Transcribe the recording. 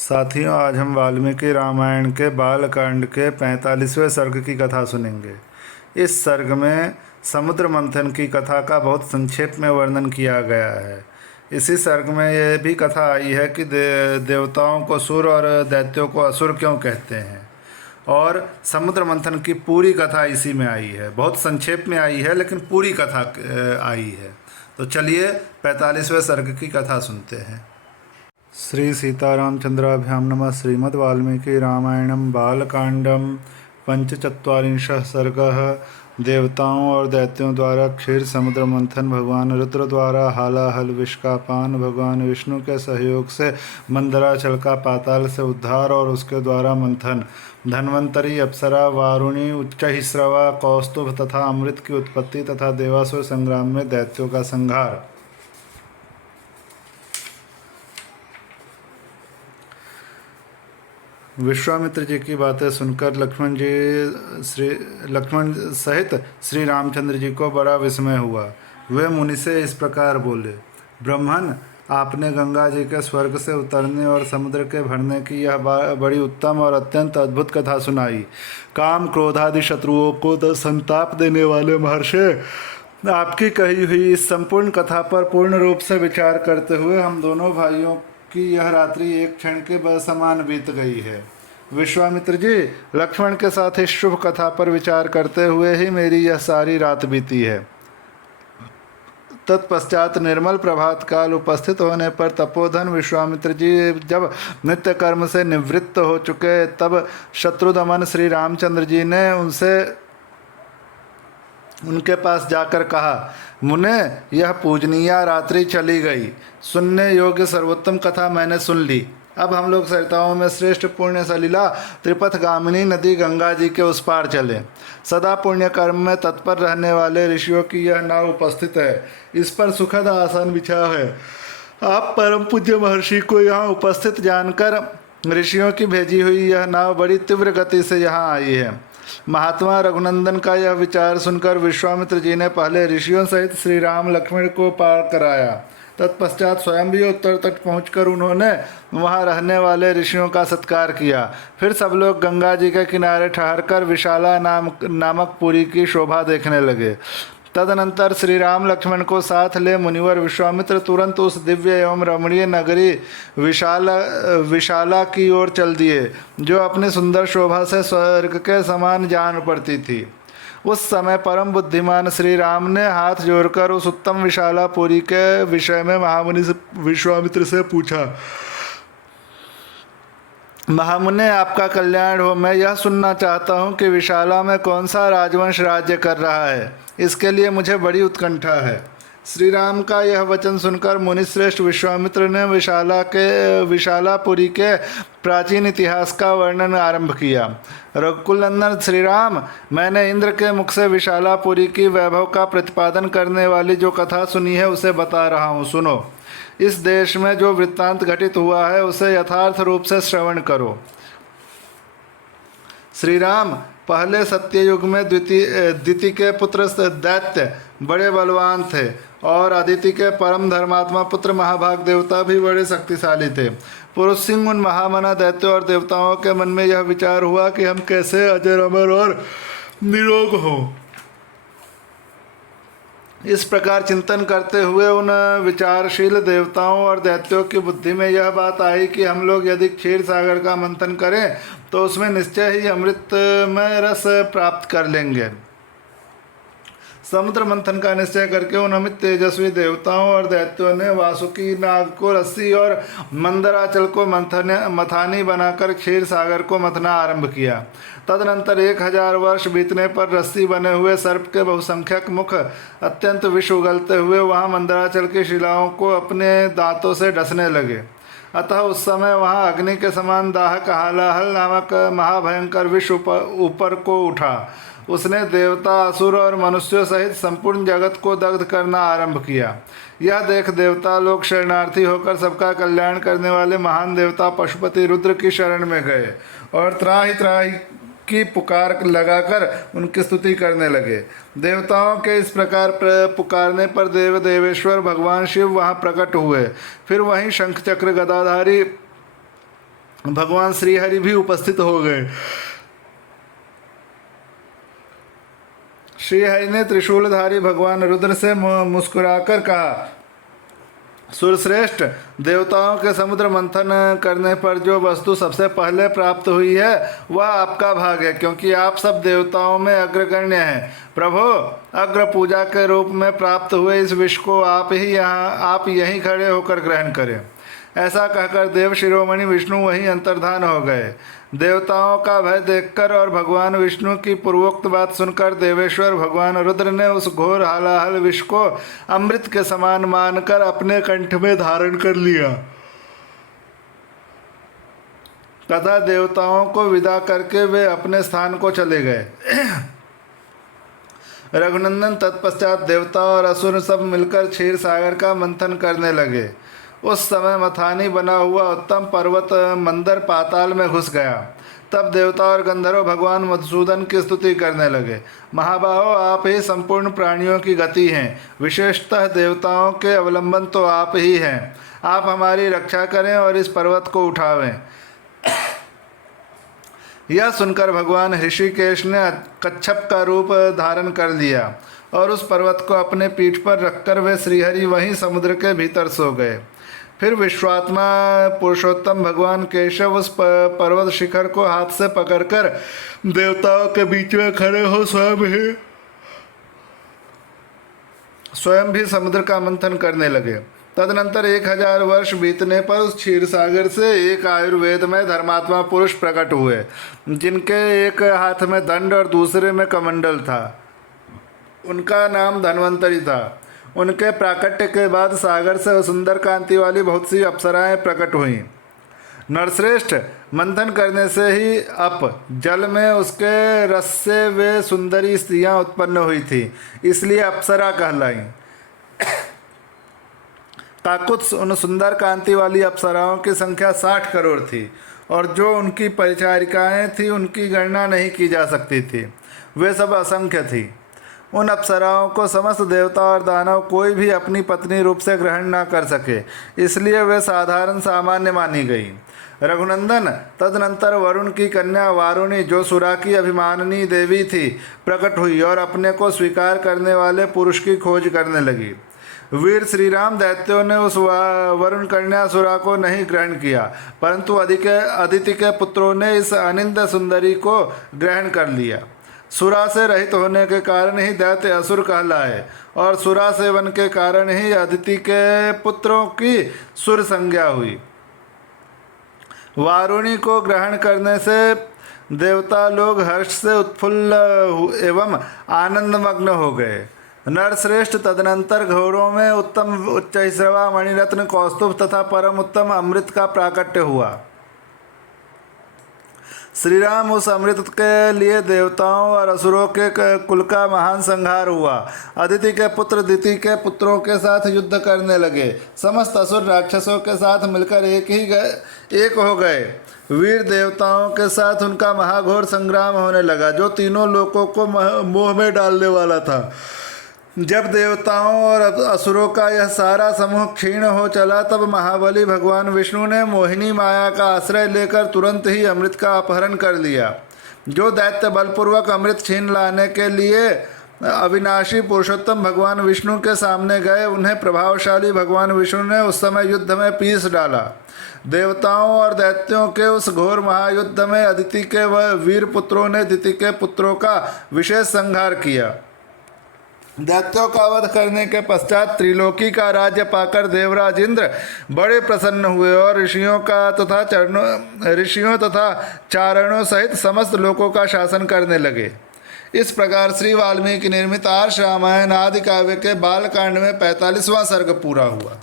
साथियों, आज हम वाल्मीकि रामायण के बालकांड के 45वें सर्ग की कथा सुनेंगे। इस सर्ग में समुद्र मंथन की कथा का बहुत संक्षेप में वर्णन किया गया है। इसी सर्ग में यह भी कथा आई है कि देवताओं को सुर और दैत्यों को असुर क्यों कहते हैं, और समुद्र मंथन की पूरी कथा इसी में आई है। बहुत संक्षेप में आई है लेकिन पूरी कथा आई है। तो चलिए 45वें सर्ग की कथा सुनते हैं। श्री सीतारामचंद्राभ्यां नमः। श्रीमद् वाल्मीकि रामायणं बालकांडं पंचचत्वारिंशः सर्गः। देवताओं और दैत्यों द्वारा क्षीर समुद्र मंथन, भगवान रुद्र द्वारा हालाहल विष का पान, भगवान विष्णु के सहयोग से मंदराचल का पाताल से उद्धार और उसके द्वारा मंथन, धन्वंतरी, अप्सरा, वारुणी, उच्चहिस्रवा, कौस्तुभ तथा अमृत की उत्पत्ति तथा देवासुर संग्राम में दैत्यों का संहार। विश्वामित्र जी की बातें सुनकर लक्ष्मण सहित श्री रामचंद्र जी को बड़ा विस्मय हुआ। वे मुनि से इस प्रकार बोले, ब्रह्मन, आपने गंगा जी के स्वर्ग से उतरने और समुद्र के भरने की यह बड़ी उत्तम और अत्यंत अद्भुत कथा सुनाई। काम क्रोधादि शत्रुओं को संताप देने वाले महर्षि, आपकी कही हुई इस संपूर्ण कथा पर पूर्ण रूप से विचार करते हुए हम दोनों भाइयों कि यह रात्रि एक क्षण के समान बीत गई है। विश्वामित्र जी, लक्ष्मण के साथ इस शुभ कथा पर विचार करते हुए ही मेरी यह सारी रात बीती है। तत्पश्चात निर्मल प्रभात काल उपस्थित होने पर तपोधन विश्वामित्र जी जब नित्य कर्म से निवृत्त हो चुके, तब शत्रुदमन श्री रामचंद्र जी ने उनके पास जाकर कहा, मुने, यह पूजनीय रात्रि चली गई। सुनने योग्य सर्वोत्तम कथा मैंने सुन ली। अब हम लोग सरिताओं में श्रेष्ठ पुण्य सलिला त्रिपथ गामिनी नदी गंगा जी के उस पार चले। सदा पुण्य कर्म में तत्पर रहने वाले ऋषियों की यह नाव उपस्थित है। इस पर सुखद आसन बिछा है। आप परम पूज्य महर्षि को यहाँ उपस्थित जानकर ऋषियों की भेजी हुई यह नाव बड़ी तीव्र गति से यहाँ आई है। महात्मा रघुनंदन का यह विचार सुनकर विश्वामित्र जी ने पहले ऋषियों सहित श्री राम लक्ष्मण को पार कराया। तत्पश्चात स्वयं भी उत्तर तट पहुंचकर उन्होंने वहां रहने वाले ऋषियों का सत्कार किया। फिर सब लोग गंगा जी के किनारे ठहरकर विशाला नामक पुरी की शोभा देखने लगे। तदनंतर श्री राम लक्ष्मण को साथ ले मुनिवर विश्वामित्र तुरंत उस दिव्य एवं रमणीय नगरी विशाला की ओर चल दिए, जो अपनी सुंदर शोभा से स्वर्ग के समान जान पड़ती थी। उस समय परम बुद्धिमान श्री राम ने हाथ जोड़कर उस उत्तम विशालापुरी के विषय में महामुनि विश्वामित्र से पूछा, महामुने, आपका कल्याण हो। मैं यह सुनना चाहता हूँ कि विशाला में कौन सा राजवंश राज्य कर रहा है। इसके लिए मुझे बड़ी उत्कंठा है। श्री राम का यह वचन सुनकर मुनिश्रेष्ठ विश्वामित्र ने विशालापुरी के प्राचीन इतिहास का वर्णन आरंभ किया। रघुकुलनंदन श्री राम, मैंने इंद्र के मुख से विशालापुरी की वैभव का प्रतिपादन करने वाली जो कथा सुनी है उसे बता रहा हूँ, सुनो। इस देश में जो वृत्तांत घटित हुआ है उसे यथार्थ रूप से श्रवण करो। श्री राम, पहले सत्ययुग में दिति के पुत्र दैत्य बड़े बलवान थे और अदिति के परम धर्मात्मा पुत्र महाभाग देवता भी बड़े शक्तिशाली थे। पुरुष सिंह उन महामना दैत्यों और देवताओं के मन में यह विचार हुआ कि हम कैसे अजर अमर और निरोग हों। इस प्रकार चिंतन करते हुए उन विचारशील देवताओं और दैत्यों की बुद्धि में यह बात आई कि हम लोग यदि क्षीर सागर का मंथन करें तो उसमें निश्चय ही अमृतमय रस प्राप्त कर लेंगे। समुद्र मंथन का निश्चय करके उन अमित तेजस्वी देवताओं और दैत्यों ने वासुकी नाग को रस्सी और मंदराचल को मथानी बनाकर क्षीर सागर को मथना आरंभ किया। तदनंतर 1000 वर्ष बीतने पर रस्सी बने हुए सर्प के बहुसंख्यक मुख अत्यंत विष उगलते हुए वहां मंदराचल की शिलाओं को अपने दांतों से डसने लगे। अतः उस समय वहां अग्नि के समान दाहक हालाहल नामक महाभयंकर विष ऊपर को उठा। उसने देवता, असुर और मनुष्यों सहित संपूर्ण जगत को दग्ध करना आरंभ किया। यह देख देवता लोग शरणार्थी होकर सबका कल्याण करने वाले महान देवता पशुपति रुद्र की शरण में गए और त्राहि त्राहि की पुकार लगाकर उनकी स्तुति करने लगे। देवताओं के इस प्रकार पुकारने पर देवेश्वर भगवान शिव वहां प्रकट हुए। फिर वहीं शंख चक्र गदाधारी भगवान श्री हरि भी उपस्थित हो गए। श्री हरि ने त्रिशूलधारी भगवान रुद्र से मुस्कुराकर कहा, सुरश्रेष्ठ, देवताओं के समुद्र मंथन करने पर जो वस्तु सबसे पहले प्राप्त हुई है वह आपका भाग है, क्योंकि आप सब देवताओं में अग्रगण्य हैं। प्रभु, अग्र पूजा के रूप में प्राप्त हुए इस विष को आप यहीं खड़े होकर ग्रहण करें। ऐसा कहकर देव शिरोमणि विष्णु वहीं अंतर्धान हो गए। देवताओं का भय देखकर और भगवान विष्णु की पूर्वोक्त बात सुनकर देवेश्वर भगवान रुद्र ने उस घोर हालाहल विष को अमृत के समान मानकर अपने कंठ में धारण कर लिया तथा देवताओं को विदा करके वे अपने स्थान को चले गए। रघुनंदन तत्पश्चात देवता और असुर सब मिलकर क्षीर सागर का मंथन करने लगे। उस समय मथानी बना हुआ उत्तम पर्वत मंदर पाताल में घुस गया। तब देवता और गंधर्व भगवान मधुसूदन की स्तुति करने लगे। महाबाहो, आप ही संपूर्ण प्राणियों की गति हैं, विशेषतः देवताओं के अवलंबन तो आप ही हैं। आप हमारी रक्षा करें और इस पर्वत को उठावें। यह सुनकर भगवान ऋषिकेश ने कच्छप का रूप धारण कर लिया और उस पर्वत को अपने पीठ पर रखकर वे श्रीहरि वहीं समुद्र के भीतर सो गए। फिर विश्वात्मा पुरुषोत्तम भगवान केशव उस पर्वत शिखर को हाथ से पकड़कर देवताओं के बीच में खड़े हो स्वयं भी समुद्र का मंथन करने लगे। तदनंतर 1000 वर्ष बीतने पर उस क्षीर सागर से एक आयुर्वेद में धर्मात्मा पुरुष प्रकट हुए, जिनके एक हाथ में दंड और दूसरे में कमंडल था। उनका नाम धन्वंतरी था। उनके प्राकट्य के बाद सागर से सुंदर कांति वाली बहुत सी अप्सराएं प्रकट हुईं। नरश्रेष्ठ, मंथन करने से ही अप जल में उसके रस से वे सुंदरी स्त्रियां उत्पन्न हुई थी, इसलिए अप्सरा कहलाईं। काकुत्स, उन सुंदर कांति वाली अप्सराओं की संख्या 60 करोड़ थी और जो उनकी परिचारिकाएं थीं उनकी गणना नहीं की जा सकती थी। वे सब असंख्य थीं। उन अप्सराओं को समस्त देवता और दानव कोई भी अपनी पत्नी रूप से ग्रहण न कर सके, इसलिए वे साधारण सामान्य मानी गई। रघुनंदन, तदनंतर वरुण की कन्या वारुणी, जो सुरा की अभिमानिनी देवी थी, प्रकट हुई और अपने को स्वीकार करने वाले पुरुष की खोज करने लगी। वीर श्री राम दैत्यों ने उस वरुण कन्या सुरा को नहीं ग्रहण किया, परंतु अदिति के पुत्रों ने इस अनिंद सुंदरी को ग्रहण कर लिया। सुरा से रहित होने के कारण ही दैत्य असुर कहलाए और सुरा सेवन के कारण ही अदिति के पुत्रों की सुर संज्ञा हुई। वारुणी को ग्रहण करने से देवता लोग हर्ष से उत्फुल्ल एवं आनंदमग्न हो गए। नरश्रेष्ठ, तदनंतर घोरों में उत्तम उच्चैश्रवा मणिरत्न कौस्तुभ तथा परम उत्तम अमृत का प्राकट्य हुआ। श्री राम उस अमृत के लिए देवताओं और असुरों के कुल का महान संहार हुआ। अदिति के पुत्र दिति के पुत्रों के साथ युद्ध करने लगे। समस्त असुर राक्षसों के साथ मिलकर एक हो गए। वीर देवताओं के साथ उनका महाघोर संग्राम होने लगा, जो तीनों लोकों को मोह में डालने वाला था। जब देवताओं और असुरों का यह सारा समूह क्षीण हो चला, तब महाबली भगवान विष्णु ने मोहिनी माया का आश्रय लेकर तुरंत ही अमृत का अपहरण कर लिया। जो दैत्य बलपूर्वक अमृत छीन लाने के लिए अविनाशी पुरुषोत्तम भगवान विष्णु के सामने गए, उन्हें प्रभावशाली भगवान विष्णु ने उस समय युद्ध में पीस डाला। देवताओं और दैत्यों के उस घोर महायुद्ध में अदिति के व वीर पुत्रों ने दिति के पुत्रों का विशेष संहार किया। दैत्यों का वध करने के पश्चात त्रिलोकी का राज्य पाकर देवराज इंद्र बड़े प्रसन्न हुए और ऋषियों तथा चारणों सहित समस्त लोकों का शासन करने लगे। इस प्रकार श्री वाल्मीकि निर्मित आर्ष रामायण आदि काव्य के बालकांड में 45वां सर्ग पूरा हुआ।